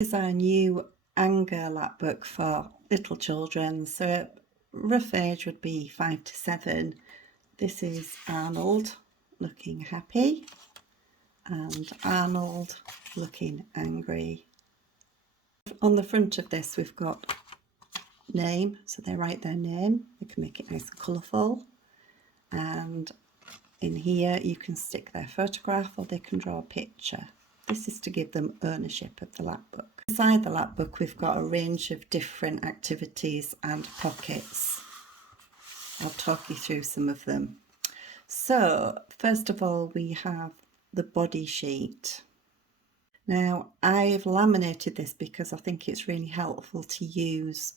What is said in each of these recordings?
This is our new anger lapbook for little children, so rough age would be 5 to 7. This is Arnold looking happy and Arnold looking angry. On the front of this we've got name, so they write their name. We can make it nice and colourful, and in here you can stick their photograph or they can draw a picture. This is to give them ownership of the lapbook. Inside the lapbook we've got a range of different activities and pockets. I'll talk you through some of them. So first of all we have the body sheet. Now I've laminated this because I think it's really helpful to use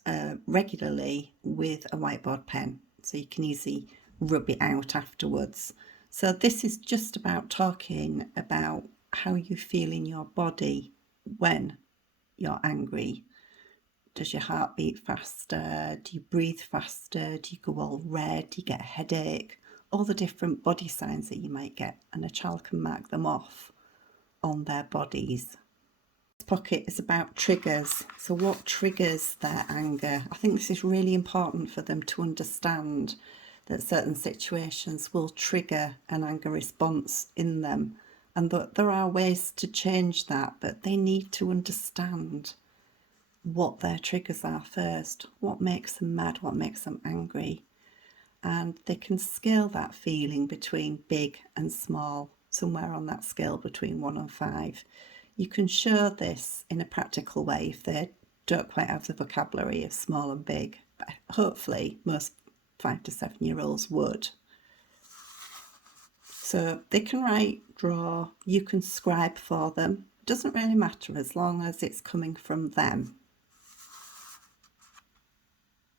regularly with a whiteboard pen, so you can easily rub it out afterwards. So this is just about talking about how you feel in your body when you're angry. Does your heart beat faster? Do you breathe faster? Do you go all red? Do you get a headache? All the different body signs that you might get, and a child can mark them off on their bodies. This pocket is about triggers. So what triggers their anger? I think this is really important for them to understand that certain situations will trigger an anger response in them, and that there are ways to change that, but they need to understand what their triggers are first, what makes them mad, what makes them angry, and they can scale that feeling between big and small, somewhere on that scale between 1 and 5. You can show this in a practical way if they don't quite have the vocabulary of small and big, but hopefully most 5 to 7 year olds would. So they can write, draw, you can scribe for them. It doesn't really matter as long as it's coming from them.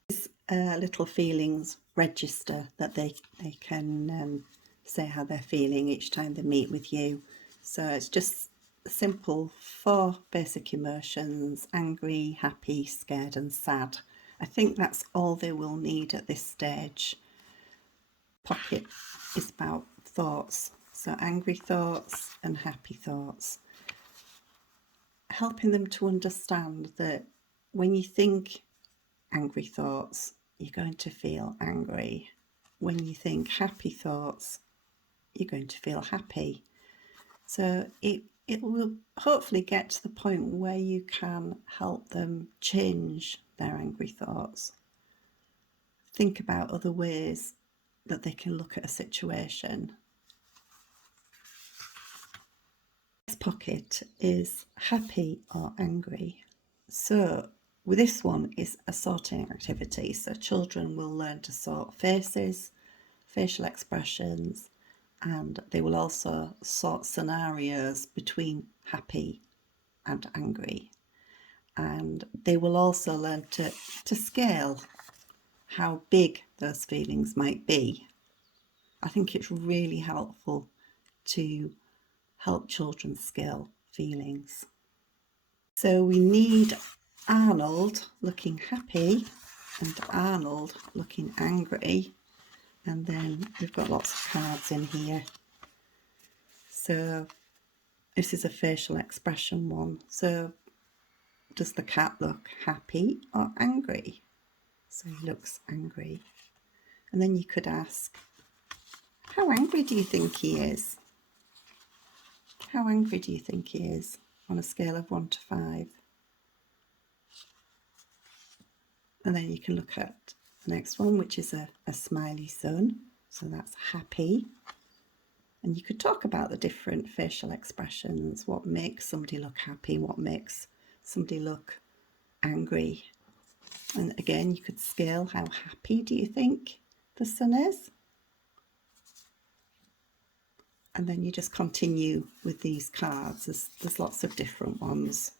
This little feelings register that they can say how they're feeling each time they meet with you. So it's just simple 4 basic emotions: angry, happy, scared and sad. I think that's all they will need at this stage. Pocket is about thoughts, so angry thoughts and happy thoughts. Helping them to understand that when you think angry thoughts, you're going to feel angry. When you think happy thoughts, you're going to feel happy. So it will hopefully get to the point where you can help them change their angry thoughts. Think about other ways that they can look at a situation. This pocket is happy or angry. So with this one is a sorting activity. So children will learn to sort faces, facial expressions, and they will also sort scenarios between happy and angry. And they will also learn to scale how big those feelings might be. I think it's really helpful to help children scale feelings. So we need Arnold looking happy and Arnold looking angry, and then we've got lots of cards in here. So this is a facial expression one. So does the cat look happy or angry? So he looks angry. And then you could ask, how angry do you think he is? How angry do you think he is on a scale of 1 to 5? And then you can look at the next one, which is a smiley sun. So that's happy. And you could talk about the different facial expressions, what makes somebody look happy, what makes somebody look angry. And again, you could scale, how happy do you think the sun is? And then you just continue with these cards. There's lots of different ones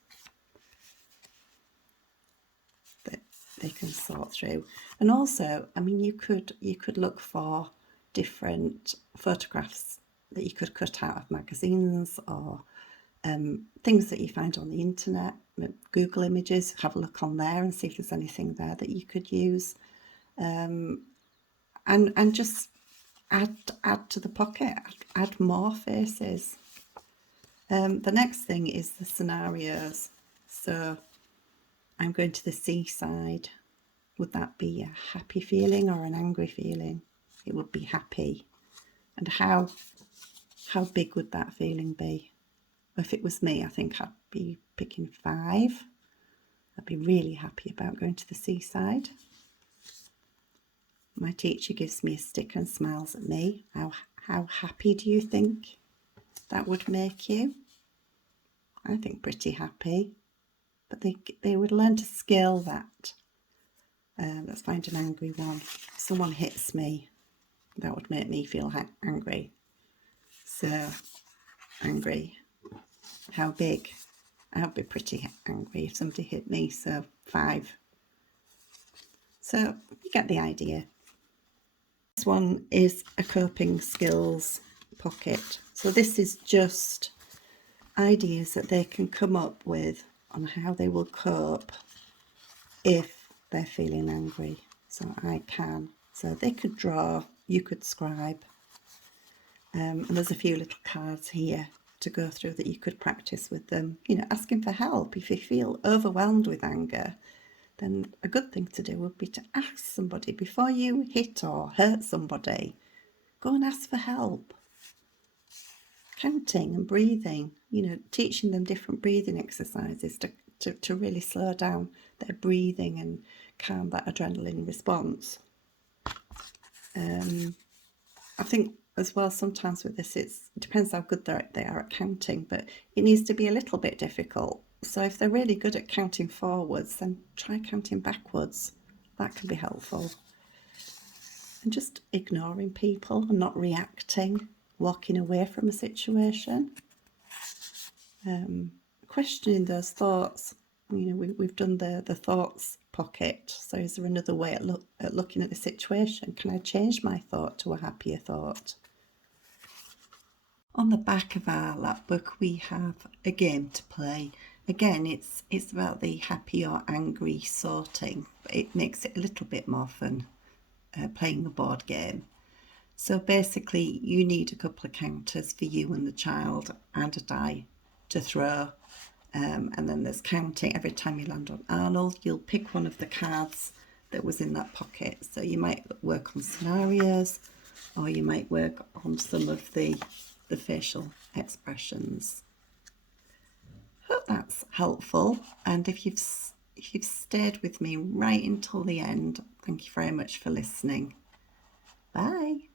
that they can sort through. And also, I mean, you could look for different photographs that you could cut out of magazines or things that you find on the internet, Google Images. Have a look on there and see if there's anything there that you could use, and just add to the pocket, add more faces. The next thing is the scenarios. So I'm going to the seaside. Would that be a happy feeling or an angry feeling? It would be happy. And how big would that feeling be? If it was me, I think I'd be picking 5. I'd be really happy about going to the seaside. My teacher gives me a stick and smiles at me. How happy do you think that would make you? I think pretty happy. But they would learn to scale that. Let's find an angry one. If someone hits me, that would make me feel angry. So, angry. How big? I'd be pretty angry if somebody hit me, so 5. So, you get the idea. This one is a coping skills pocket. So this is just ideas that they can come up with on how they will cope if they're feeling angry. So I can. So they could draw, you could scribe. And there's a few little cards here to go through that you could practice with them. You know, asking for help. If you feel overwhelmed with anger, then a good thing to do would be to ask somebody before you hit or hurt somebody. Go and ask for help. Counting and breathing, you know, teaching them different breathing exercises to really slow down their breathing and calm that adrenaline response. I think as well, sometimes with this, it depends how good they are at counting, but it needs to be a little bit difficult. So if they're really good at counting forwards, then try counting backwards. That can be helpful. And just ignoring people and not reacting, walking away from a situation. Questioning those thoughts. You know, we've done the thoughts pocket. So is there another way at looking at the situation? Can I change my thought to a happier thought? On the back of our Lapbook, we have a game to play. Again, it's about the happy or angry sorting. It makes it a little bit more fun playing the board game. So basically, you need a couple of counters for you and the child and a die to throw. And then there's counting. Every time you land on Arnold, you'll pick one of the cards that was in that pocket. So you might work on scenarios, or you might work on some of the facial expressions. Hope that's helpful. And if you've stayed with me right until the end, thank you very much for listening. Bye.